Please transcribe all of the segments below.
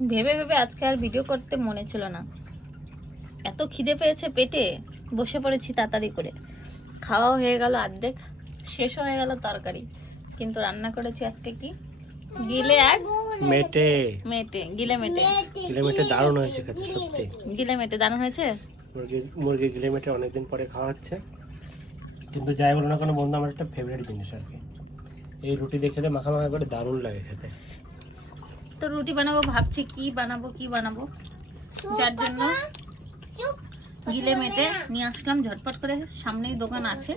ভেবে ভেবে আজকে আর ভিডিও করতে মনে ছিল না, এত খিদে পেয়েছে পেটে, বসে পড়েছি তাড়াতাড়ি করে। খাওয়া হয়ে গেল অর্ধেক, শেষ হয়ে গেল তরকারি, কিন্তু রান্না করেছি আজকে কি গিলে আর মেটে গিলে মেটে। গিলে মেটে দারুণ হয়েছে খেতে, সত্যি। গিলে মেটে দারুণ হয়েছে। মুরগি গিলে মেটে অনেকদিন পরে খাওয়া হচ্ছে, কিন্তু যাই বলো না কোনো বন্ধু, আমার একটা ফেভারিট জিনিস আর কি। এই রুটি দিয়ে খেলে মাখা মাখা করে দারুণ লাগে খেতে। তো রুটি বানাবো ভাবছি, কি বানাবো, যার জন্য গিলে মেটে নিয়ে আসলাম ঝটপট করে। সামনেই দোকান আছে,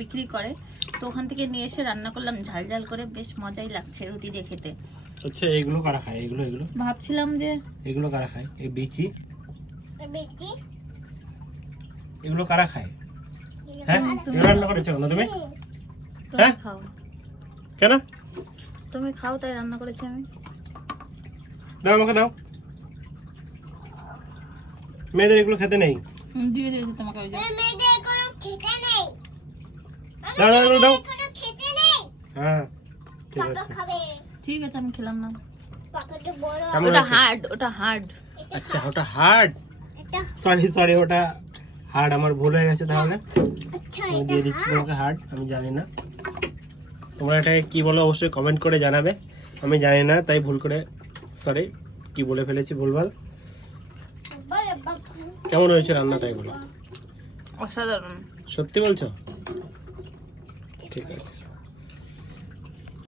বিক্রি করে, তো ওখান থেকে নিয়ে এসে রান্না করলাম ঝাল ঝাল করে, বেশ মজাই লাগছে রুটি দিয়ে খেতে। আচ্ছা, এগুলো কারা খায়? এগুলো ভাবছিলাম যে এগুলো কারা খায়? এই বিচি এগুলো কারা খায়? হ্যাঁ, তুমি রান্না করেছো না তুমি? হ্যাঁ? খাও, কেন? তুমি খাও তাই রান্না করেছি আমি। দাও, আমাকে দাও। মেয়েদের এগুলো খেতে নেই। দিয়ে দিয়েছি তোমাকে। ওই যে দাও দাও এগুলো দাও। হ্যাঁ, ঠিক আছে, আমি খেলাম না। কেমন ওটা হয়েছে? হার্ড। আচ্ছা, ওটা হার্ড। সরি, ওটা হার্ড, আমার ভুল হয়ে গেছে। তাহলে আমি দিয়ে দিচ্ছি তোমাকে হার্ড। আমি জানি না তোমরা এটাকে কি বলো, অবশ্যই কমেন্ট করে জানাবে। আমি জানি না, তাই ভুল করে সরি কি বলে ফেলেছি ভুলভাল। কেমন হয়েছে রান্না তাই বলো। অসাধারণ। সত্যি বলছো? ঠিক আছে।